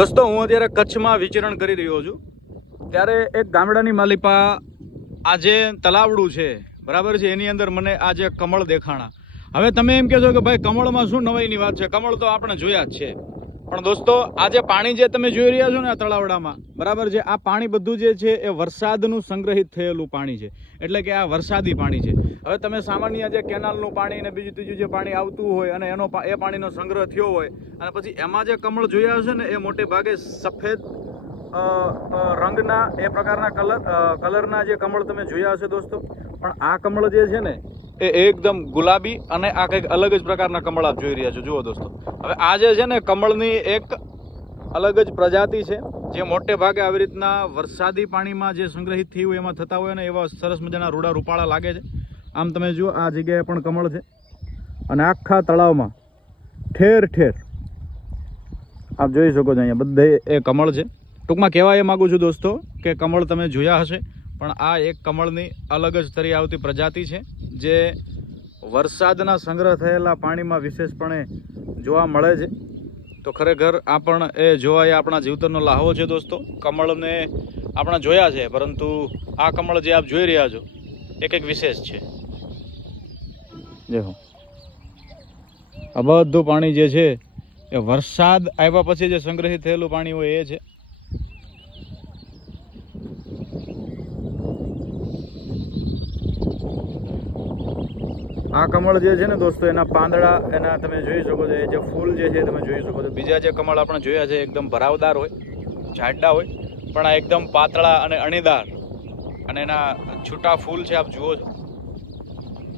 દોસ્તો હું અત્યારે કચ્છમાં વિચરણ કરી રહ્યો છું ત્યારે એક ગામડાની માલિપા આ જે તલાવડું છે બરાબર છે એની અંદર મને આ જે કમળ દેખાણા. હવે તમે એમ કહેશો કે ભાઈ કમળમાં શું નવાઈની વાત છે, કમળ તો આપણે જોયા જ છે. પણ દોસ્તો આ જે પાણી જે તમે જોઈ રહ્યા છો ને આ તળાવડામાં બરાબર છે, આ પાણી બધું જે છે એ વરસાદનું સંગ્રહિત થયેલું પાણી છે, એટલે કે આ વરસાદી પાણી છે. હવે તમે સામાન્ય જે કેનાલનું પાણી અને બીજું ત્રીજું જે પાણી આવતું હોય અને એ પાણીનો સંગ્રહ થયો હોય અને પછી એમાં જે કમળ જોયા હશે ને એ મોટે ભાગે સફેદ રંગના એ પ્રકારના કલરના જે કમળ તમે જોયા હશે દોસ્તો. પણ આ કમળ જે છે ને એ એકદમ ગુલાબી અને આ કંઈક અલગ જ પ્રકારના કમળ આપ જોઈ રહ્યા છો. જુઓ દોસ્તો, હવે આ જે છે ને કમળની એક અલગ જ પ્રજાતિ છે જે મોટે ભાગે આવી રીતના વરસાદી પાણીમાં જે સંગ્રહિત થયું હોય એમાં થતા હોય ને એવા સરસ મજાના રૂડા રૂપાળા લાગે છે. આમ તમે જુઓ આ જગ્યાએ પણ કમળ છે અને આખા તળાવમાં ઠેર ઠેર આપ જોઈ શકો છો અહીંયા બધે એ કમળ છે. ટૂંકમાં કહેવા એ માગું છું દોસ્તો કે કમળ તમે જોયા હશે પણ આ એક કમળની અલગ જ તરી આવતી પ્રજાતિ છે જે વરસાદના સંગ્રહ થયેલા પાણીમાં વિશેષપણે જોવા મળે છે. તો ખરેખર આ પણ એ જોવા એ આપણા જીવતરનો લાહવો છે દોસ્તો. કમળને આપણે જોયા છે પરંતુ આ કમળ જે આપ જોઈ રહ્યા છો એ કંઈક વિશેષ છે. દેખો આ બધું પાણી જે છે એ વરસાદ આવ્યા પછી જે સંગ્રહિત થયેલું પાણી હોય એ છે. આ કમળ જે છે ને દોસ્તો એના પાંદડા એના તમે જોઈ શકો છો, એ જે ફૂલ જે છે તમે જોઈ શકો છો. બીજા જે કમળ આપણે જોયા છે એકદમ ભરાવદાર હોય, જાડા હોય, પણ આ એકદમ પાતળા અને અણીદાર અને એના છૂટા ફૂલ છે આપ જુઓ છો.